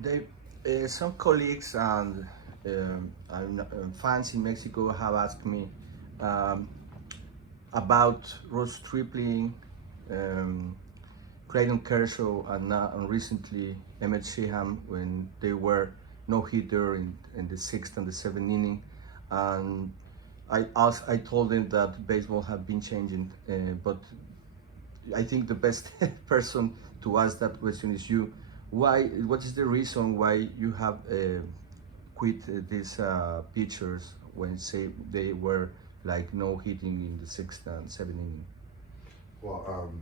They, some colleagues and fans in Mexico have asked me um, about Ross Stripling, um, Clayton Kershaw, and recently Emmet Sheehan when they were no hitter in the sixth and the seventh inning, and I told them that baseball had been changing, but I think the best person to ask that question is you. Why? What is the reason why you have quit these pitchers when say they were like no hitting in the sixth and seventh inning? Well,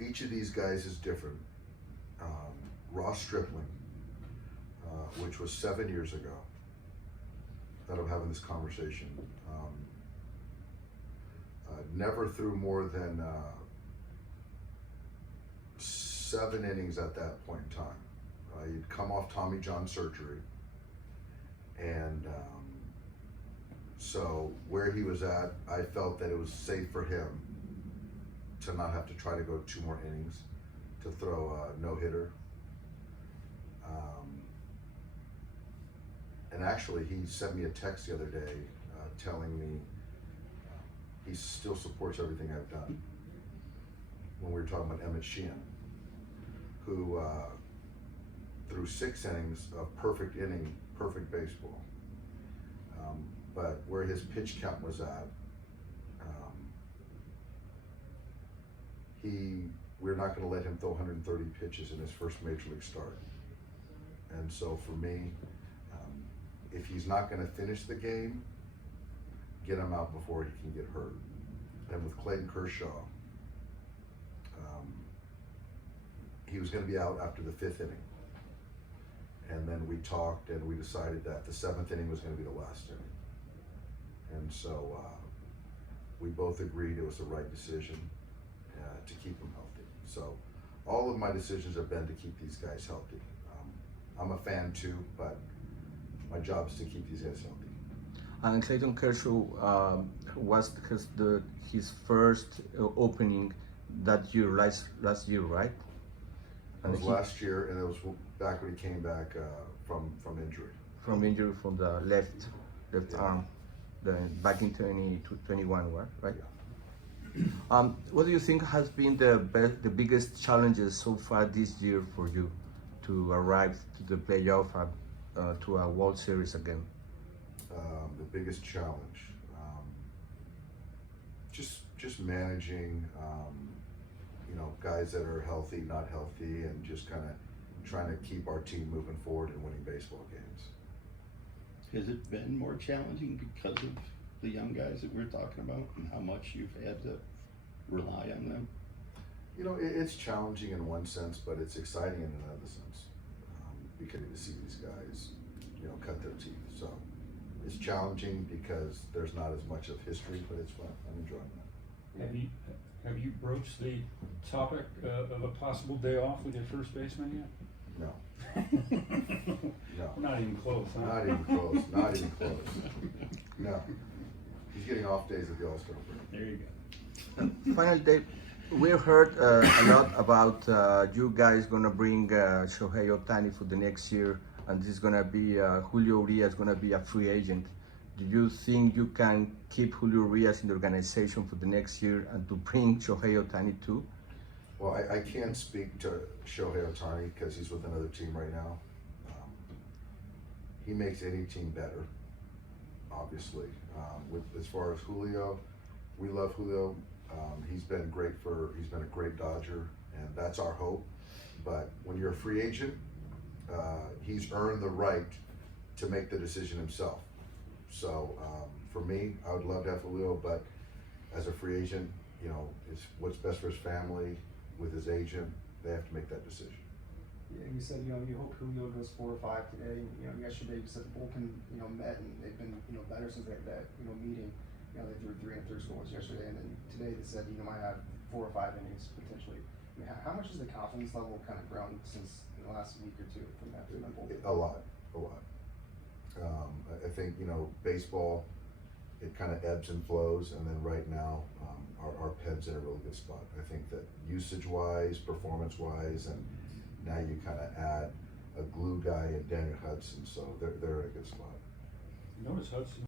each of these guys is different. Ross Stripling, which was 7 years ago that I'm having this conversation, never threw more than 7 innings at that point in time. He'd come off Tommy John surgery, and so where he was at, I felt that it was safe for him to not have to try to go 2 more innings, to throw a no-hitter. And actually, he sent me a text the other day telling me he still supports everything I've done. When we were talking about Emmet Sheehan, who threw 6 innings of perfect baseball. But where his pitch count was at, we're not going to let him throw 130 pitches in his first major league start. And so for me, if he's not going to finish the game, get him out before he can get hurt. And with Clayton Kershaw, he was going to be out after the 5th inning. And then we talked and we decided that the 7th inning was going to be the last inning. And so we both agreed it was the right decision to keep him healthy. So all of my decisions have been to keep these guys healthy. I'm a fan too, but my job is to keep these guys healthy. And Clayton Kershaw was his first opening that year, last year, right? It was last year, and it was back when he came back from injury. From injury from the left arm, back in 2021, right? Yeah. What do you think has been the biggest challenges so far this year for you to arrive to the playoff and to a World Series again? The biggest challenge, just managing, guys that are healthy, not healthy, and just kind of trying to keep our team moving forward and winning baseball games. Has it been more challenging because of the young guys that we're talking about and how much you've had to rely on them? It's challenging in one sense, but it's exciting in another sense. Because to see these guys, cut their teeth. So it's challenging because there's not as much of history, but it's fun. I'm enjoying that. Have you broached the topic of a possible day off with your first baseman yet? No. No. Not even close, huh? Not even close. Not even close. No. He's getting off days at the All-Star break. There you go. Final day, we heard a lot about you guys gonna bring Shohei Ohtani for the next year, and this is gonna be Julio Urias gonna be a free agent. Do you think you can keep Julio Urias in the organization for the next year and to bring Shohei Ohtani too? Well, I can't speak to Shohei Ohtani because he's with another team right now. He makes any team better, obviously. As far as Julio, we love Julio. He's been a great Dodger, and that's our hope. But when you're a free agent, he's earned the right to make the decision himself. So for me, I would love to have Julio, but as a free agent, it's what's best for his family. With his agent, they have to make that decision. Yeah, you said you hope Julio goes 4 or 5 today. Yesterday you said the bullpen met and they've been better since that meeting. They threw 3 and 3 scores yesterday, and then today they said might have 4 or 5 innings potentially. How much has the confidence level kind of grown since the last week or two from that bullpen? A lot. I think baseball, it kind of ebbs and flows, and then right now our pen's in a really good spot. I think that usage-wise, performance-wise, and now you kind of add a glue guy in Daniel Hudson, so they're in a good spot. Notice Hudson